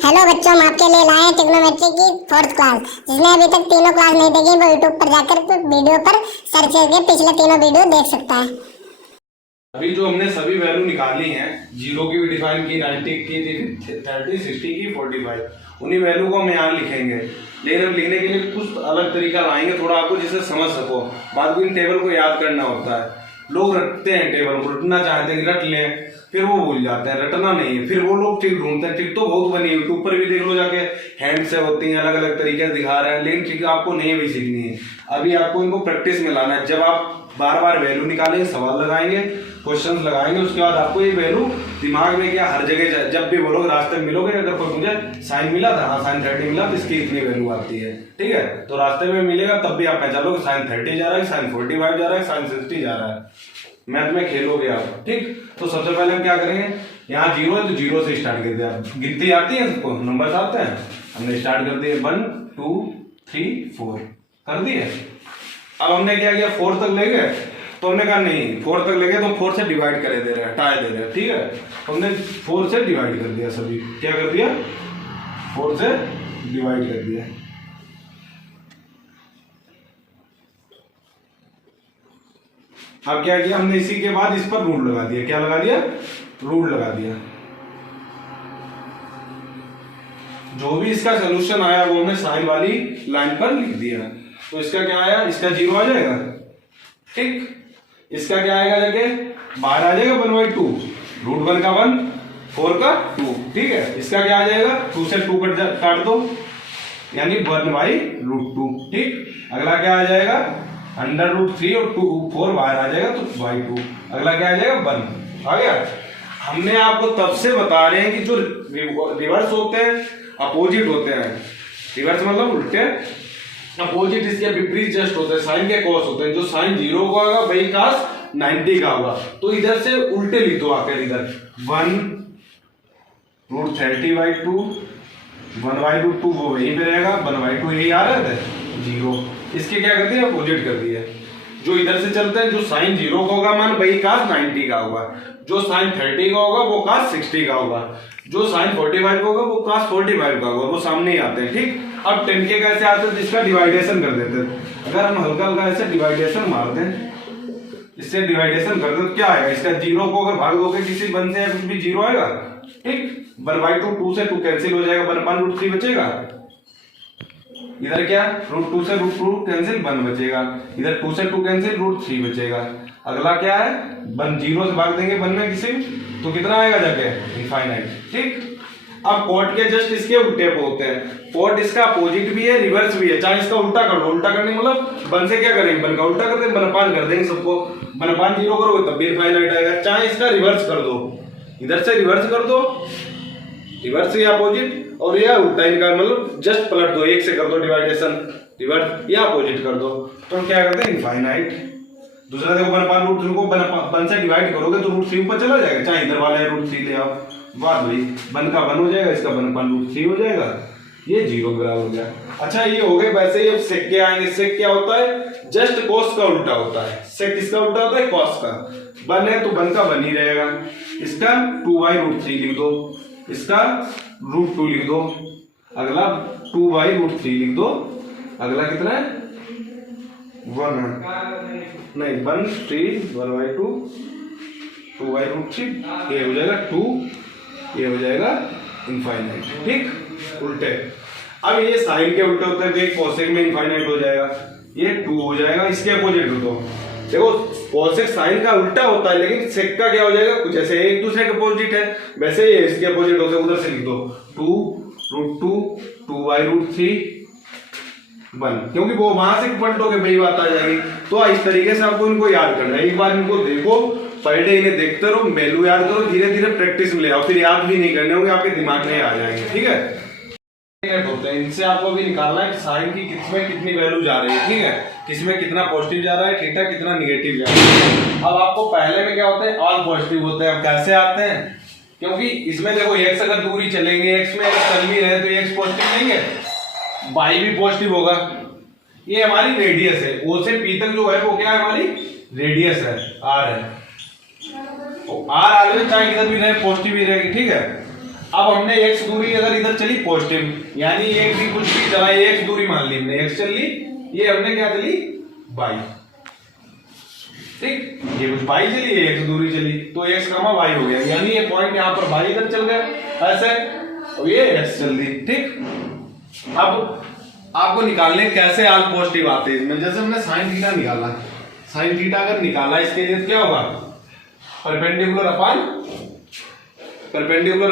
Hello बच्चों, हम आपके लिए लाए हैं ट्रिग्नोमेट्री की 4th क्लास। जिसने अभी तक तीनों क्लास नहीं देखी वो यूट्यूब पर जाकर वीडियो पर सर्च करके पिछले तीनों वीडियो देख सकता है। अभी जो हमने सभी वैल्यू निकाली हैं, जीरो की भी डिफाइन की, 90 की, 30, 60 की, 45, उन्हीं वैल्यू को हम यहाँ लिखेंगे। लेकिन अब लिखने के लिए कुछ अलग तरीका लाएंगे थोड़ा आपको, जिससे समझ सको। बाद में इन टेबल को याद करना होता है। लोग रटते हैं, टेबल को रटना चाहते हैं, रट लें, फिर वो भूल जाते हैं। रटना नहीं है, फिर वो लोग ट्रिक ढूंढते हैं। ट्रिक तो बहुत बनी है, यूट्यूब पर भी देख लो जाके, हैंड से होती हैं, अलग अलग तरीके से दिखा रहे हैं, लेकिन ट्रिक आपको नहीं भी सीखनी है। अभी आपको इनको प्रैक्टिस में लाना है। जब आप बार बार वैल्यू निकालेंगे, सवाल लगाएंगे, क्वेश्चन लगाएंगे, उसके बाद आपको ये वैल्यू दिमाग में क्या हर जगह, जब भी बोलोगे, रास्ते में मिलोगे, अगर कोई मुझे साइन मिला था, हाँ साइन 30 मिला तो इसकी इतनी वैल्यू आती है, ठीक है। तो रास्ते में मिलेगा तब भी आप पहचान लोगे साइन 30 जा रहा है, साइन 45 जा रहा है, साइन 60 जा रहा है। मैथ में खेलोगे आप, ठीक। तो सबसे पहले हम क्या करेंगे, यहाँ जीरो है तो जीरो से स्टार्ट कर दिया। गिनती आती है सबको, नंबर आते हैं, हमने स्टार्ट कर दिए 1 2 3 4 कर दिए। अब हमने क्या किया, 4 तक ले गए, तो हमने कहा नहीं 4 तक ले गए तो 4 से डिवाइड करे दे रहे हैं, हटाए दे रहे हैं, ठीक है। तो हमने 4 से डिवाइड कर दिया, सभी क्या कर दिया, 4 से डिवाइड कर दिया। अब क्या किया हमने, इसी के बाद इस पर रूल लगा दिया। क्या लगा दिया, रूल लगा दिया। जो भी इसका सोल्यूशन आया वो हमने साइन वाली लाइन पर लिख दिया। तो इसका क्या आया, इसका 0 आ जाएगा, ठीक। इसका क्या आएगा, जाके बाहर आ जाएगा 1/2, √1 का 1, 4 का 2, ठीक है। इसका क्या आ जाएगा, 2 से 2 काट दो, यानी 1/√2, ठीक। अगला क्या आ जाएगा, √3 और 4 बाहर आ जाएगा तो /2। अगला क्या आ जाएगा, 1 आ गया। हमने आपको तब से बता रहे हैं कि जो रिवर्स होते हैं, अपोजिट होते हैं। रिवर्स मतलब उल्टे, अपोजिट इसके विपरीत जस्ट होते हैं, साइन के कॉस होते हैं। जो साइन 0 का होगा वही कॉस 90 का होगा। तो इधर से उल्टे लिख दो आकर, इधर 1√30/2, 1/2 वो वहीं पे रहेगा, 1/2 यही आ रहा है, 0। इसके क्या कर दिया, अपोजिट कर दिया। जो इधर से चलते हैं, जो साइन 0 का होगा मान वही कॉस 90 का होगा, जो साइन 30 का होगा वो कॉस 60 का होगा, जो साइन 45 का होगा वो कॉस 45 का होगा। वो सामने ही आते हैं, ठीक। अब 10 के कैसे आते हैं, इसका डिवाइडेशन कर देते हैं। अगर हम हल्का हल्का ऐसे डिवाइडेशन मार दें, इससे डिवाइडेशन कर दो तो क्या आएगा, इसका 0 को अगर भाग दोगे किसी 1 से, कुछ भी 0 आएगा, ठीक। 1/2, 2 से 2 कैंसिल हो जाएगा, 1/√3 बचेगा। इधर क्या, √2 से √2 कैंसिल, 1 बचेगा। इधर 2 से 2 कैंसिल, √3 बचेगा। अगला क्या है, 1 0 से भाग देंगे 1 में किसी, तो कितना आएगा जाके, इनफाइनाइट, ठीक। अब कॉट के जस्ट इसके उल्टे पे होते हैं। कॉट इसका अपोजिट भी है, रिवर्स भी है। चाहे इसका उल्टा कर लो, उल्टा करने मतलब 1 से क्या करेंगे, 1 का उल्टा कर देंगे, 1/5 कर देंगे सबको। 1/5 0 करोगे तब भी इनफाइनाइट आएगा। चाहे इसका रिवर्स कर दो, इधर से रिवर्स कर दो, रिवर्स या अपोजिट, और या उल्टा, इनका मतलब जस्ट पलट दो, 1 से कर दो डिवाइडेशन, रिवर्स या अपोजिट कर दो, तो हम क्या करते हैं, इनफाइनाइट। दूसरा देखो 1/√3 को 1 से डिवाइड करोगे तो √3 ऊपर चला जाएगा, चाहे इधर वाले √3 ले आओ, बात वही, 1 का 1 हो जाएगा, इसका 1/√3 हो जाएगा, ये 0 बराबर हो गया। अच्छा ये हो गए। वैसे ही अब सेक के आएंगे। सेक क्या होता है, जस्ट कॉस का उल्टा होता है। सेक किसका उल्टा होता है, कॉस का। 1 है तो 1 का 1 ही रहेगा। इसका 2/√3 लिख दो, इसका √2 लिख दो, अगला 2/√3 लिख दो। अगला कितना है, 1 है, नहीं 1 3 1/2 2/√3, ये हो जाएगा 2, ये हो जाएगा इनफाइनाइट, ठीक। उल्टे। अब ये साइन के उल्टे होते हैं, तो कोसेक में इनफाइनाइट हो जाएगा, ये 2 हो जाएगा। इसके अपोजिट दो, देखो कोसेक साइन का उल्टा होता है, लेकिन सेक का क्या हो जाएगा, कुछ ऐसे एक दूसरे के अपोजिट है, वैसे ये इसके अपोजिट होते हैं। उधर से लिख दो 2√2 2/√3 1, क्योंकि वो वहां से पलटोगे वही बात आ जाएगी। तो इस तरीके से आपको इनको याद करना है। एक बार इनको देखो, पर डे इन्हें देखते रहो, वैल्यू याद करो, धीरे धीरे प्रैक्टिस में ले आओ, फिर याद भी नहीं करने होंगे, आपके दिमाग में आ जाएंगे, ठीक है। होते हैं, इनसे आपको भी निकालना है कि साइन की किसमें कितनी वैल्यू जा रही है, ठीक है। किसमें कितना पॉजिटिव जा रहा है, थीटा कितना निगेटिव जा रहा है। अब आपको पहले में क्या होते हैं, ऑल पॉजिटिव होते हैं। अब कैसे आते हैं, क्योंकि इसमें देखो x अगर दूरी चलेंगे, x में अगर चल भी रहे तो x पॉजिटिव नहीं है, y भी पॉजिटिव होगा। ये हमारी रेडियस है, O से P तक जो है वो क्या है, हमारी रेडियस है, r है। तो r ऑलवेज चाहे इधर भी रहे पॉजिटिव ही रहेगी, ठीक है। अब हमने x दूरी अगर इधर चली पॉजिटिव, यानी एक भी कुछ भी चला, एक दूरी मान ली हमने x चल ली, ये हमने क्या चली y, ठीक, ये कुछ y चली, ये x दूरी चली, तो x कमा y हो गया, यानी ये पॉइंट यहाँ पर y इधर चल गया ऐसे, और ये x चल दी, ठीक। अब आपको निकालने कैसे आल पॉजिटिव आते हैं इसमें, जैसे हमने साइन थीटा निकाला, साइन थीटा अगर निकाला इसके लिए क्या होगा, परपेंडिकुलर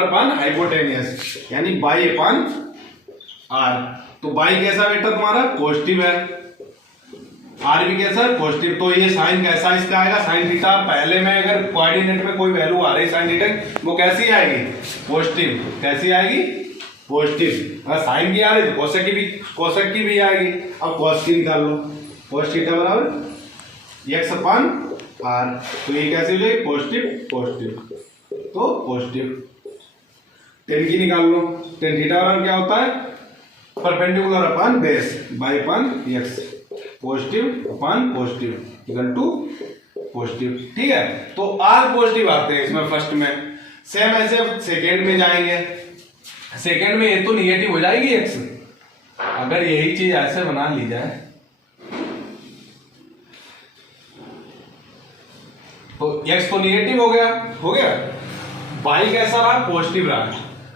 अपॉन हाइपोटेनियस, यानी बाई अपॉन आर। तो बाई कैसा बेटा तुम्हारा पॉजिटिव है, आर भी कैसा है पॉजिटिव, तो ये साइन कैसा इसका आएगा, साइन थीटा पहले में अगर कोऑर्डिनेट में कोई वैल्यू आ रही है साइन थीटा वो कैसी आएगी पॉजिटिव, कैसी आएगी पॉजिटिव। अगर साइन की आ रही तो कोसेक की भी आएगी। अब कॉस की निकाल लो, कॉस थीटा बराबर एक्स अपॉन आर, तो ये कैसे हो जाएगी पॉजिटिव, तो पॉजिटिव। टेन की निकाल लो, टेन थीटा बराबर क्या होता है perpendicular upon base by upon x, positive upon positive equal to positive, ठीक है। तो आर पॉजिटिव आते हैं इसमें फर्स्ट में, सेम ऐसे सेकेंड में जाएंगे, सेकेंड में ये तो निगेटिव हो जाएगी एक्स, अगर यही चीज ऐसे बना ली जाए तो एक्स तो निगेटिव हो गया, बाई कैसा रहा पॉजिटिव रहा,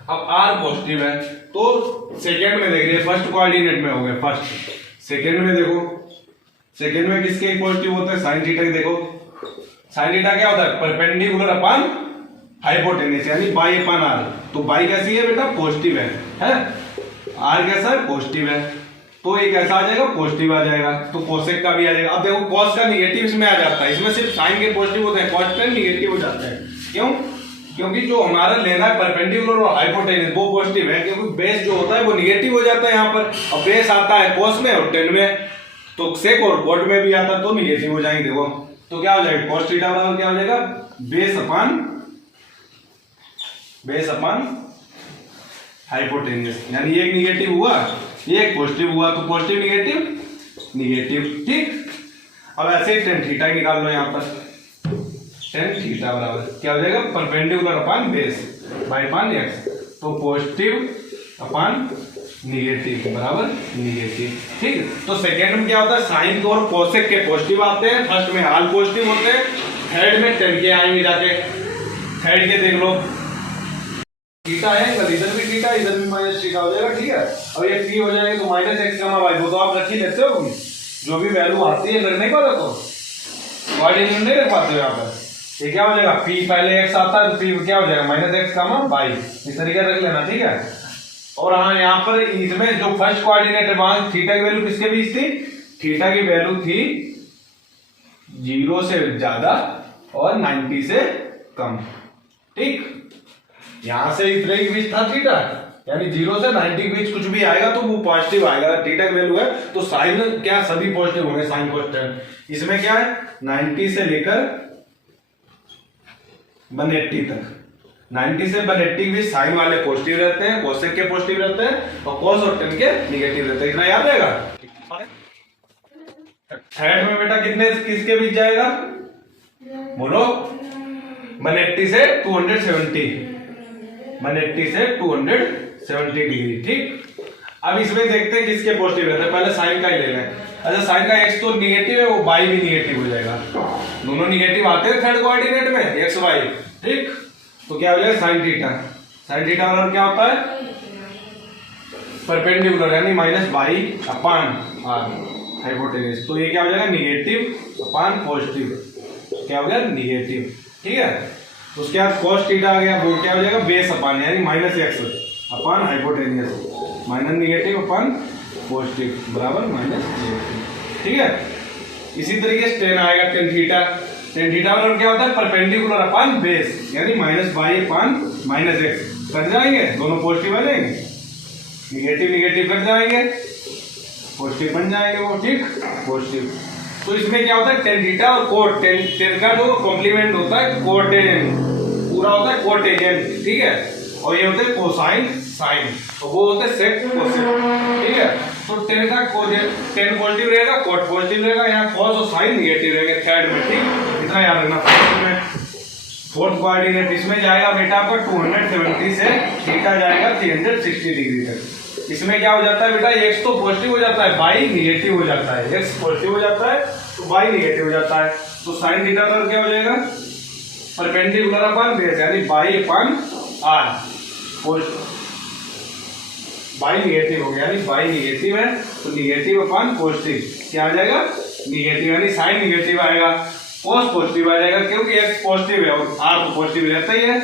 अब आर पॉजिटिव है, तो सेकेंड में देख रहे फर्स्ट कोऑर्डिनेट में हो गया फर्स्ट, सेकेंड में देखो, सेकेंड में किसके पॉजिटिव होता है साइन थीटा, देखो साइन थीटा क्या होता है परपेंडिकुलर अपॉन हाइपोटेन्यूस, यानी बाई अपॉन आर, तो बाई कैसी है बेटा पॉजिटिव है, आर कैसा है पॉजिटिव है, तो ये कैसा आ जाएगा पॉजिटिव आ जाएगा, तो कोसेक का भी आ जाएगा। अब देखो कॉस का निगेटिव इसमें आ जाता है, इसमें सिर्फ साइन के पॉजिटिव होते हैं, कॉस का निगेटिव हो जाता है, क्यों, क्योंकि जो हमारा लेना है परपेंडिकुलर और हाइपोटेन्यूस वो पॉजिटिव है, क्योंकि बेस जो होता है वो निगेटिव हो जाता है यहाँ पर, और बेस आता है कॉस में और टेन में, तो सेक और कॉट में भी आता है तो निगेटिव हो जाएंगे। देखो तो क्या हो जाएगा कॉस थीटा बराबर क्या हो जाएगा बेस अपॉन हाइपोटेन्यूस, यानी एक निगेटिव हुआ एक पॉजिटिव हुआ, तो पॉजिटिव निगेटिव, ठीक। अब ऐसे टेन थीटा ही निकाल लो यहाँ पर, टेन थीटा बराबर क्या हो जाएगा perpendicular upon base by upon x, तो पॉजिटिव अपॉन निगेटिव बराबर निगेटिव, ठीक। तो सेकेंड में क्या होता है साइन और कोसेक के पॉजिटिव आते हैं, फर्स्ट में आल पॉजिटिव होते हैं, थर्ड में टेन के आएंगे जाके, थर्ड के देख लो थीटा है, इधर भी थीटा इधर भी माइनस थीटा हो जाएगा, ठीक है। अब ये पी हो जाएगा तो माइनस एक्स कमा वाई, वो तो आप रख ही लेते हो, जो भी वैल्यू आती है रखने को रखो, कोऑर्डिनेट नहीं रख पाते हो यहाँ पर, ये क्या हो जाएगा पी पहले एक्स आता है तो पी क्या हो जाएगा माइनस एक्स कमा वाई, इस तरीके रख लेना, ठीक है। और हाँ यहाँ पर इसमें जो फर्स्ट कोऑर्डिनेट है वहां थीटा की वैल्यू किसके बीच थी, थीटा की वैल्यू थी 0 से ज्यादा और 90 से कम, ठीक। यहां से इतने के बीच था थीटा, यानी 0 से 90 के बीच कुछ भी आएगा तो वो पॉजिटिव आएगा, थीटा की वैल्यू है तो साइन क्या सभी पॉजिटिव होंगे, साइन कोसेक। इसमें क्या है 90 से लेकर 180 तक, 90 से 180 के बीच साइन वाले पॉजिटिव रहते हैं, कोसेक के पॉजिटिव रहते हैं, और कॉस और टेन के निगेटिव रहते हैं, इतना याद रहेगा। थर्ड में बेटा कितने किसके बीच जाएगा बोलो 180 से 270, 180 से 270 डिग्री, ठीक। अब इसमें देखते हैं किसके पॉजिटिव रहते हैं, पहले साइन का ही ले लें। अच्छा साइन का एक्स तो निगेटिव है, वो बाई भी निगेटिव हो जाएगा, दोनों निगेटिव आते हैं थर्ड कोऑर्डिनेट में एक्स वाई, ठीक। तो क्या हो जाएगा साइन थीटा, साइन थीटा बराबर क्या होता है परपेंडिकुलर, यानी minus by upon r hypotenuse, तो ये क्या हो जाएगा निगेटिव अपॉन पॉजिटिव, क्या हो गया निगेटिव, ठीक है। तो उसके बाद cos थीटा आ गया, वो क्या हो जाएगा बेस अपॉन यानी minus x upon hypotenuse, minus negative upon positive बराबर माइनस निगेटिव, ठीक है। इसी तरीके से टेन आएगा टेन थीटा, टेन थीटा बराबर क्या होता है परपेंडिकुलर अपॉन बेस, यानी minus by upon minus x, cut जाएंगे दोनों पॉजिटिव आ जाएंगे, निगेटिव निगेटिव कट जाएंगे, पॉजिटिव बन जाएंगे वो, ठीक पॉजिटिव। तो इसमें क्या होता है टेन थीटा और कोट, टेन का जो कॉम्प्लीमेंट होता है कोटेन, पूरा होता है कोटेन, ठीक है। और ये होते हैं कोसाइन साइन, तो वो होते हैं सेक कोसेक, ठीक है। तो टेन का टेन पॉजिटिव रहेगा कोट पॉजिटिव रहेगा, यहाँ कॉस और साइन निगेटिव रहेंगे थर्ड में, ठीक। इतना याद रखना। फोर्थ कोऑर्डिनेट इसमें जाएगा बेटा आपका 270 से थीटा जाएगा 360 डिग्री तक। इसमें क्या हो जाता है बेटा, x तो पॉजिटिव हो जाता है, y निगेटिव हो जाता है। x पॉजिटिव हो जाता है तो y निगेटिव हो जाता है। तो sin थीटा का क्या हो जाएगा, परपेंडिकुलर अपन बेस यानी y अपन r। y निगेटिव हो गया यानी y निगेटिव है तो निगेटिव अपन पॉजिटिव क्या आ जाएगा, निगेटिव यानी साइन निगेटिव आएगा, cos पॉजिटिव आ जाएगा क्योंकि x पॉजिटिव है और r तो पॉजिटिव रहता ही है।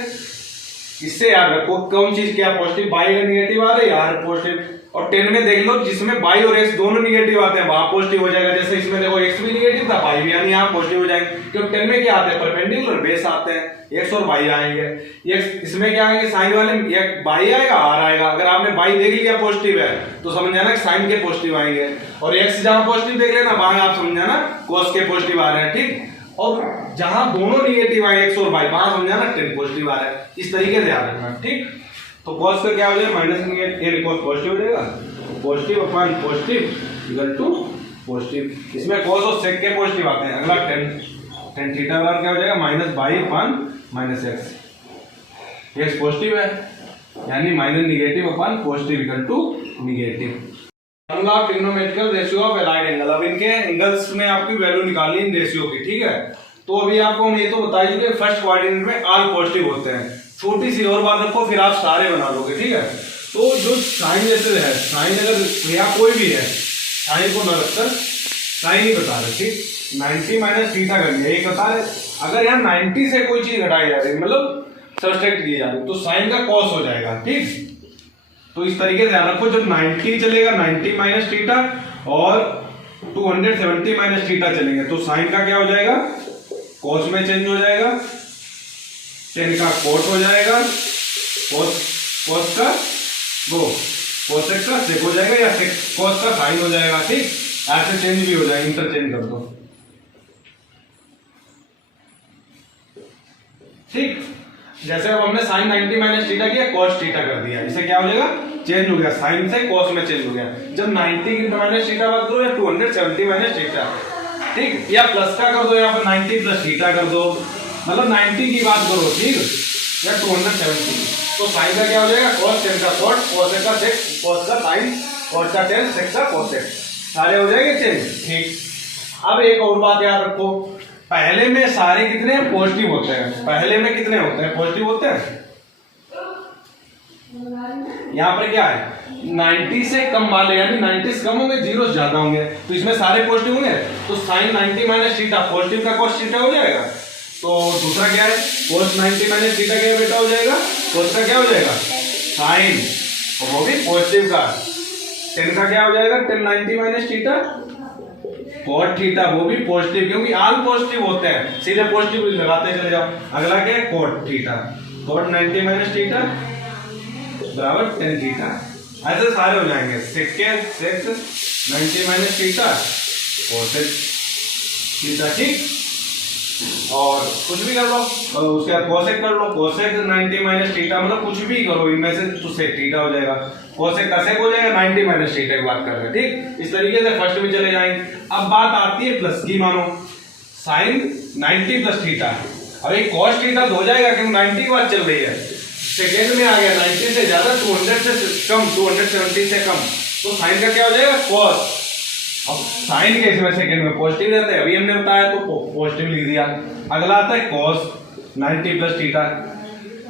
इससे याद रखो कौन चीज क्या पॉजिटिव, y का निगेटिव आ रही है, r पॉजिटिव। और 10 में देख लो जिसमें y और x दोनों निगेटिव आते हैं वहां पॉजिटिव हो जाएगा। जैसे इसमें देखो x भी निगेटिव था, y भी, यानी यहाँ पॉजिटिव हो जाएंगे क्योंकि 10 में क्या आते हैं, परपेंडिकुलर बेस आते हैं, x और y आएंगे। x इसमें क्या आएंगे, साइन वाले में y आएगा, r आएगा। अगर आपने y देख लिया पॉजिटिव है तो समझ जाना साइन के पॉजिटिव आएंगे, और x जहां पॉजिटिव देख लेना वहां आप समझ जाना cos के पॉजिटिव आ रहे हैं, ठीक। और जहां दोनों निगेटिव आए x और y वहां समझ जाना 10 पॉजिटिव आ रहा है। इस तरीके से याद रखना, ठीक। तो cos का क्या हो जाएगा, माइनस निगेटिव cos पॉजिटिव हो जाएगा, पॉजिटिव अपन पॉजिटिव इक्वल टू पॉजिटिव। इसमें cos और sec के पॉजिटिव आते हैं। अगला tan थीटा बराबर क्या हो जाएगा, माइनस बाई अपन माइनस x पॉजिटिव है यानी माइनस निगेटिव अपन पॉजिटिव इक्वल टू निगेटिव। अगला trigonometrical ratio of allied angle. अब इनके एंगल्स में आपकी वैल्यू निकालनी इन रेशियो की, ठीक है। तो अभी आपको हम ये तो बता चुके फर्स्ट कोऑर्डिनेट में ऑल पॉजिटिव होते हैं। छोटी सी और बात रखो फिर आप सारे बना लोगे, ठीक है। तो जो साइन जैसे है, साइन अगर या कोई भी है, साइन को न रखकर साइन ही बता रहे, ठीक। 90 माइनस थीटा कर लिया, एक बता रहे। अगर यहाँ 90 से कोई चीज घटाई जा रही है, मतलब सब्सट्रैक्ट की जा रही है, तो साइन का कॉस हो जाएगा, ठीक। तो इस तरीके से ध्यान रखो, जब 90 चलेगा 90 माइनस थीटा और 270 माइनस थीटा चलेंगे तो साइन का क्या हो जाएगा, कॉस में चेंज हो जाएगा, टेन का कोट हो जाएगा, कॉस का वो कोसेक का सेक हो जाएगा, या सेक कॉस का साइन हो जाएगा, ठीक। ऐसे चेंज भी हो जाएगा, इंटरचेंज कर दो, ठीक। जैसे अब हमने साइन 90 माइनस थीटा किया, cos थीटा कर दिया, इसे क्या हो जाएगा, चेंज हो गया, साइन से cos में चेंज हो गया। जब 90 माइनस थीटा बात करो या 270 माइनस थीटा, ठीक, या प्लस का कर दो, या फिर 90 प्लस थीटा कर दो, मतलब 90 की बात करो, ठीक, या 270, तो साइन का क्या हो जाएगा, cos tan का cot, cos का sec, cos का sin, cos का tan, sec का cosec, सारे हो जाएंगे चेंज, ठीक। अब एक और बात याद रखो, पहले में सारे कितने हैं, पॉजिटिव होते हैं। पहले में कितने होते हैं, पॉजिटिव होते हैं। यहाँ पर क्या है, 90 से कम वाले यानी 90 से कम होंगे, 0 ज्यादा होंगे, तो इसमें सारे पॉजिटिव होंगे। तो साइन 90 माइनस थीटा पॉजिटिव का cos थीटा हो जाएगा। तो दूसरा क्या है, cos 90 माइनस थीटा क्या बेटा हो जाएगा, cos का क्या हो जाएगा, साइन, और वो भी पॉजिटिव का। tan का क्या हो जाएगा, tan 90 minus theta cot theta, वो भी पॉजिटिव, क्योंकि ऑल पॉजिटिव होते हैं, सीधे पॉजिटिव लगाते चले जाओ। अगला क्या है, cot theta, cot 90 minus theta बराबर tan थीटा, ऐसे सारे हो जाएंगे। sec 90 minus theta cosec theta, ठीक। और कुछ भी कर लो, उसके बाद cosec कर लो, cosec 90 माइनस थीटा, मतलब कुछ भी करो इनमें से तो sec थीटा हो जाएगा, cosec का sec हो जाएगा, 90 माइनस थीटा की बात कर रहे हैं, ठीक। इस तरीके से फर्स्ट में चले जाएंगे। अब बात आती है प्लस की, मानो sin 90 प्लस थीटा, अब एक cos थीटा हो जाएगा क्योंकि 90 की बात चल रही है। सेकेंड में आ गया 90 से ज्यादा, 200 से कम, 270 से कम, तो साइन का क्या हो जाएगा, cos। अब साइन के इसमें सेकंड में पॉजिटिव रहता है, अभी हमने बताया तो पॉजिटिव लिख दिया। अगला आता है cos 90 प्लस थीटा,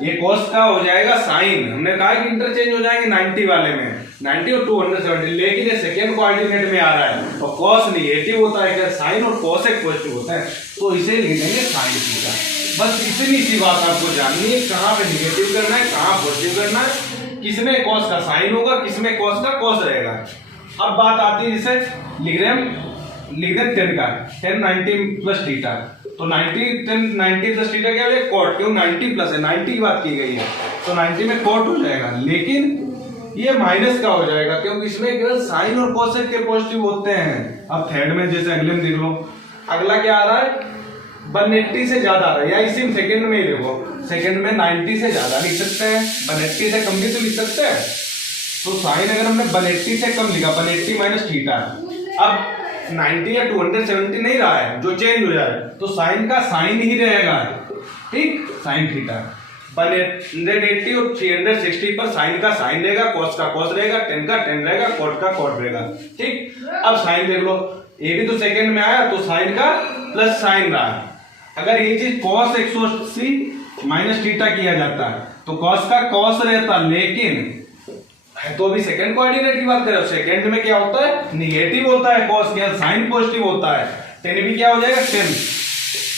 ये cos का हो जाएगा साइन, हमने कहा कि इंटरचेंज हो जाएंगे 90 वाले में, 90 और 270, लेकिन ये सेकंड कोऑर्डिनेट में आ रहा है और cos निगेटिव होता है, क्या साइन और cosec पॉजिटिव होता है, तो इसे लिख देंगे साइन थीटा। बस इतनी सी बात आपको जाननी है, कहाँ पे निगेटिव करना है, कहाँ पॉजिटिव करना है, किसमें cos का साइन होगा, किसमें cos का cos रहेगा। अब बात आती है जिसे लिख रहे हैं 10 का, tan 90 प्लस थीटा, तो 90 प्लस थीटा क्या हो जाएगा, cot, क्यों 90 प्लस है, 90 की बात की गई है, तो 90 में cot हो जाएगा, लेकिन ये माइनस का हो जाएगा क्योंकि इसमें केवल साइन और cosec के पॉजिटिव होते हैं। अब थर्ड में जैसे अगले में देख लो, अगला क्या आ रहा है, 180 से ज्यादा आ रहा है, या इसी सेकंड में ही देखो, सेकंड में 90 से ज्यादा लिख सकते हैं, 180 से कम भी तो लिख सकते हैं। तो साइन अगर हमने 180 से कम लिखा, 180 माइनस थीटा, अब 90 या 270 नहीं रहा है जो चेंज हो जाए, तो साइन का साइन ही रहेगा, ठीक, साइन थीटा 180 और 360 पर साइन का साइन रहेगा, कॉस का कॉस रहेगा, टेन का टेन रहेगा, कॉट का कॉट रहेगा। ठीक, अब साइन देख लो, ये भी तो सेकंड में आया तो साइन का प्लस साइन रहा। अगर ये चीज कॉस 180 माइनस थीटा किया जाता तो कॉस का कॉस रहता, लेकिन है तो अभी सेकंड कोऑर्डिनेट की बात करें, सेकंड में क्या होता है, निगेटिव होता है कॉस, क्या साइन पॉजिटिव होता है, टेन भी क्या हो जाएगा 10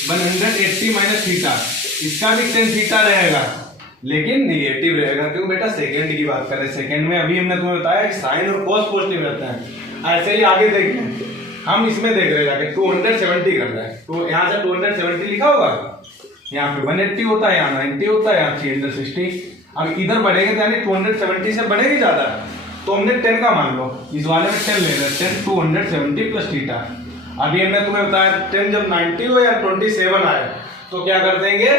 180 माइनस थीटा, इसका भी 10 थीटा रहेगा लेकिन निगेटिव रहेगा, क्यों बेटा सेकंड की बात करें। सेकंड में अभी हमने तुम्हें बताया कि साइन और कॉस पॉजिटिव रहता है। ऐसे ही आगे देखते हम इसमें देख रहे जाके 270 कर रहा है, तो यहाँ से 270 लिखा होगा, यहाँ पे 180 होता है, यहाँ 90 होता है, यहाँ 360। अब इधर बढ़ेगा यानी 270 से बढ़ेगी ज्यादा, तो हमने 10 का मान लो, इस वाले में 10 ले रहे हैं, 10 270 प्लस थीटा। अभी हमने तुम्हें बताया 10 जब 90 हो या 27 आए तो क्या कर देंगे,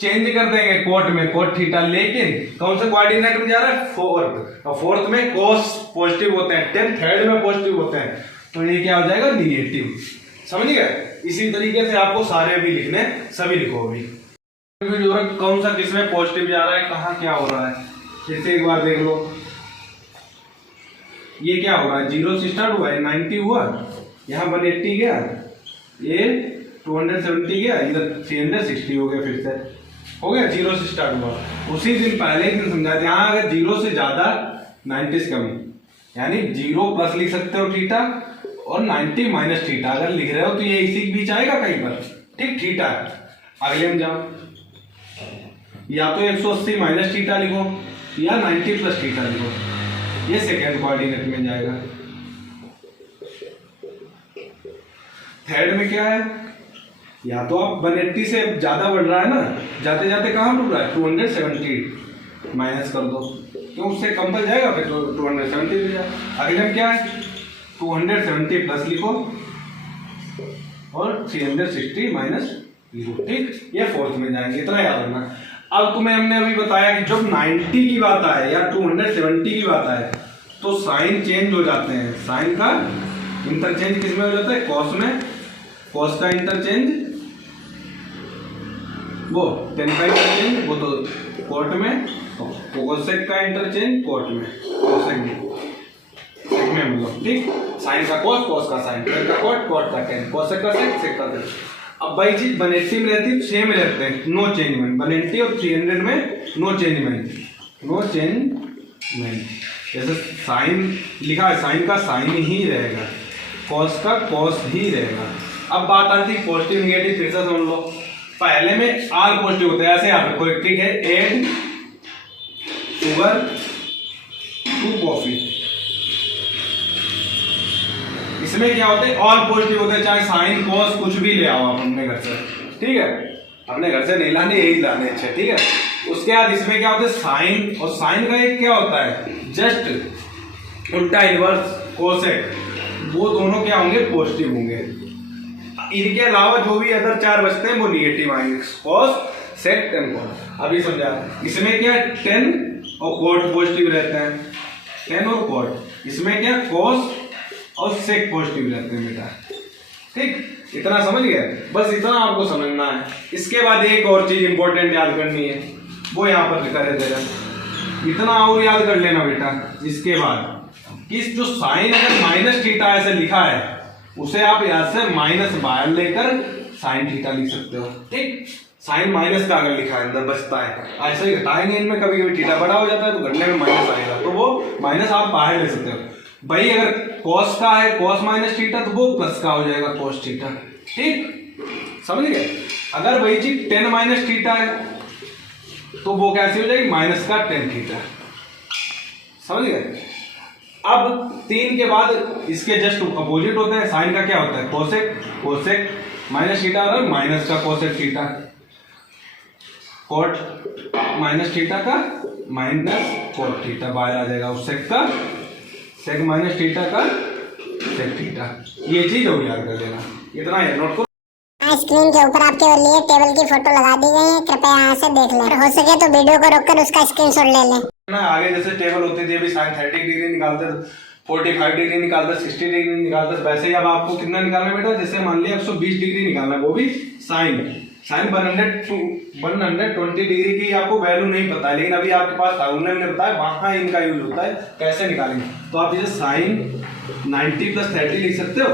चेंज कर देंगे कोट में, कोट थीटा, लेकिन कौन से कोऑर्डिनेट में जा रहा है, फोर्थ, और फोर्थ में कोस पॉजिटिव होते हैं, 10 थर्ड में पॉजिटिव होते हैं, तो ये क्या हो जाएगा निगेटिव। समझ गए? इसी तरीके से आपको सारे भी लिखने, सभी लिखो अभी कौन सा किसमें पॉजिटिव जा रहा है, कहाँ क्या हो रहा है। जैसे एक बार देख लो, ये क्या हो रहा है, 0 से स्टार्ट हुआ है, 90 हुआ, यहाँ 180 गया, ये 270 गया, इधर 360 हो गया, फिर से हो गया, 0 से स्टार्ट हुआ। उसी दिन पहले दिन समझा था, यहाँ अगर 0 से ज्यादा 90 से कम, यानी 0 प्लस लिख सकते हो थीटा और 90 माइनस थीटा अगर लिख रहे हो तो ये इसी के बीच आएगा कहीं पर। ठीक, थीटा अगले में जाओ, या तो 180 माइनस थीटा लिखो या 90 प्लस थीटा लिखो, ये सेकेंड कोऑर्डिनेट में जाएगा। थर्ड में क्या है, या तो आप 180 से ज्यादा बढ़ रहा है ना, जाते जाते कहाँ डूब रहा है, 270 माइनस कर दो, क्यों उससे कम तक जाएगा, फिर तो 270 मिल जाएगा। अगले में क्या है, 270 प्लस लिखो और 360 माइनस लिखो। ठीक, ये फोर्थ में जाएंगे, इतना याद रखना। अब तुम्हें हमने अभी बताया कि जब 90 की बात आए या 270 की बात आए तो साइन चेंज हो जाते हैं, साइन का इंटरचेंज किस में हो जाता है, कॉस में, कॉस का इंटरचेंज वो 10 का इंटरचेंज वो तो कोट में, कोसेक का इंटरचेंज कोट में, कोसेक में मतलब। ठीक, साइन का कॉस, कॉस का साइन, टेन का कोट, कोट का टेन, कोसेक का सेक, सेक का टेन। अब भाई चीज 180 में रहती है सेम रहते हैं, नो चेंजमेंट, 180 और 300 में नो चेंजमेंट, नो चेंजमेंट। जैसे साइन लिखा है, साइन का साइन ही रहेगा, कॉस का कॉस ही रहेगा। अब बात आती है पॉजिटिव निगेटिव, फिर से समझ लो। पहले में आर पॉजिटिव होता है, ऐसे आप कोई ठीक है, एड शुगर टू कॉफी, इसमें क्या होते हैं, ऑल पॉजिटिव होते हैं, चाहे साइन कॉस कुछ भी ले आओ आप अपने घर से। ठीक है, अपने घर से नहीं लाने, यही लाने अच्छे। ठीक है, उसके बाद इसमें क्या होता है, साइन, और साइन का एक क्या होता है, जस्ट उल्टा इनवर्स कोसेक, वो दोनों क्या होंगे, पॉजिटिव होंगे। इनके अलावा जो भी अदर चार बचते हैं वो निगेटिव आएंगे, कॉस सेक टेन कोट। अभी समझा, इसमें क्या 10 और कोट पॉजिटिव रहते हैं, 10 और कोट, इसमें क्या कॉस और सेक पॉजिटिव रहते हैं बेटा। ठीक, इतना समझ गए, बस इतना आपको समझना है। इसके बाद एक और चीज इंपॉर्टेंट याद करनी है, वो यहाँ पर लिखा रहता है, इतना और याद कर लेना बेटा। इसके बाद कि जो साइन अगर माइनस थीटा ऐसे लिखा है, उसे आप यहाँ से माइनस बाहर लेकर साइन थीटा लिख सकते हो। ठीक, साइन माइनस का अगर लिखा है अंदर बचता है, ऐसा ही घटाएंगे इनमें, कभी कभी थीटा बड़ा हो जाता है तो घटने में माइनस आएगा, तो वो माइनस आप बाहर ले सकते हो। भाई अगर कॉस का है, कॉस माइनस थीटा, तो वो प्लस का हो जाएगा, कॉस थीटा। ठीक, समझ गए। अगर वही चीज 10 माइनस थीटा है तो वो कैसे हो जाएगी, माइनस का 10 थीटा। समझ गए। अब 3 के बाद इसके जस्ट अपोजिट होते हैं, साइन का क्या होता है, कोसेक, कोसेक माइनस थीटा और माइनस का cosec theta, cot minus theta का माइनस कोट थीटा बाहर आ जाएगा, और सेक का सेक माइनस थीटा का सेक थीटा। ये चीज हो याद कर लेना, इतना है, नोट करो। स्क्रीन के ऊपर आपके लिए टेबल की फोटो लगा दी गई है, कृपया यहाँ से देख लें, हो सके तो वीडियो को रोककर उसका स्क्रीनशॉट ले लें। ना आगे जैसे टेबल होती थी, अभी साइन 30 डिग्री निकालते, 45 डिग्री निकालते, 60 डिग्री निकालते, वैसे ही अब आपको कितना निकालना है बेटा, जैसे मान लिया 120 डिग्री निकालना है, वो भी साइन। साइन 120 डिग्री की आपको वैल्यू नहीं पता है, लेकिन अभी आपके पास फार्मूला मैंने बताया वहां इनका यूज होता है। कैसे निकालेंगे, तो आप इसे साइन 90 + 30 लिख सकते हो।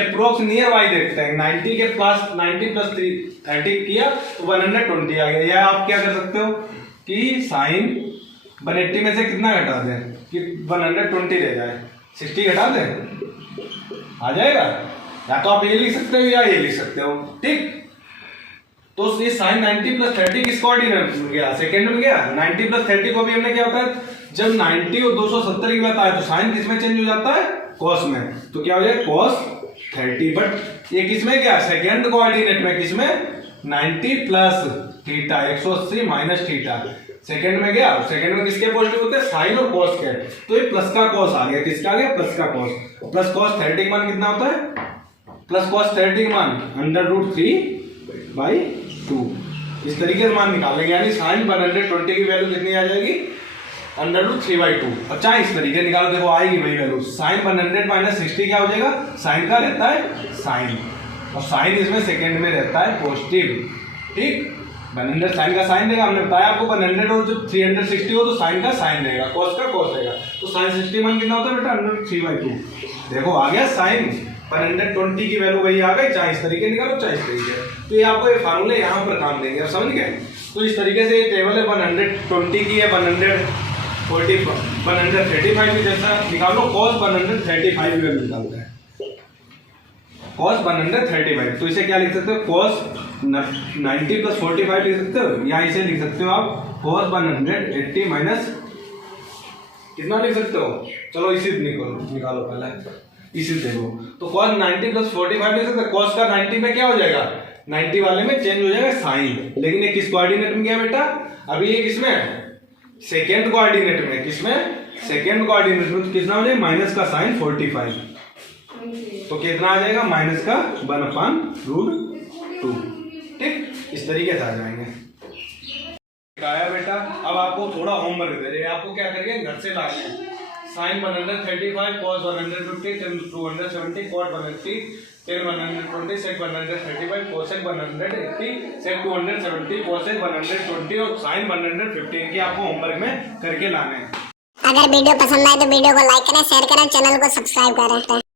अप्रोक्स नियर बाई देखते हैं, 90 के प्लस 90 + 30 किया तो 120 आ गया। या आप क्या कर सकते हो कि साइन 180 में से कितना घटा दें कि 120 रह जाए, 60 घटा दें, आ जाएगा। या तो आप ये लिख सकते हो या ये लिख सकते हो, ठीक। तो ये साइन 90 + 30 किस कोऑर्डिनेट में गया, सेकंड में गया। 90 + 30 को भी हमने क्या होता है, जब 90 और 270 की बात आए तो साइन किस में चेंज हो जाता है, कॉस में। तो क्या हो जाएगा cos 30, बट ये किस में गया, सेकंड कोऑर्डिनेट में, किस में 90 + थीटा 180 - थीटा सेकंड में गया। सेकंड में किसके पॉजिटिव होते हैं, साइन और कॉस के। तो ये प्लस का कॉस आ गया, किसका आ गया, प्लस का कॉस। प्लस cos 30 मान कितना होता है, प्लस cos 30 मान √3/2। इस तरीके से मान निकालेंगे, यानी साइन 120 की वैल्यू कितनी आ जाएगी, √3/2। अब चाहे इस तरीके निकालो, देखो आएगी वही वैल्यू। साइन 100 - 60 क्या हो जाएगा, साइन का रहता है साइन, और साइन इसमें सेकंड में रहता है पॉजिटिव, ठीक। 100 साइन का साइन देगा, हमने बताया आपको 100 और जब 360 हो तो साइन का साइन रहेगा, cos का cos रहेगा। तो साइन 60 मान कितना होता है बेटा, √3/2। देखो आ गया साइन 120 की वैल्यू वही आ गई, चाहे इस तरीके निकालो चाहे इस तरीके। तो ये आपको ये फार्मूले यहाँ पर काम देंगे, समझ गए। तो इस तरीके से ये टेबल है 120 की है, 135 की जैसा निकाल लो, cos 135 वैल्यू निकालता है, cos 135। तो इसे क्या लिख सकते हो, cos 90 + 45 लिख सकते हो, या इसे लिख सकते हो आप cos 180 माइनस कितना लिख सकते हो, चलो इसी निकालो पहले, इसी देखो। तो cos 90 + 45 लिख सकते हो। cos का 90 में क्या हो जाएगा, 90 वाले में चेंज हो जाएगा साइन, लेकिन ये किस कोऑर्डिनेट में गया बेटा, अभी ये किसमें, सेकेंड कोऑर्डिनेट में, किसमें, सेकेंड कोऑर्डिनेट में। तो कितना हो जाएगा, माइनस का साइन 45, तो कितना आ जाएगा, माइनस का 1/√2, ठीक। इस तरीके से आ जाएंगे। आया बेटा, अब आपको थोड़ा होमवर्क दे रहे हैं, आपको क्या करेंगे, घर से लाना है। Sine 135, cos 150, tan 270, cot 180, tan 120, sec 135, cosec 180, sec 270, cosec 120 और sin 115 की आपको होमवर्क में करके लाने हैं। अगर वीडियो पसंद आए तो वीडियो को लाइक करें, शेयर करें, चैनल को सब्सक्राइब करें।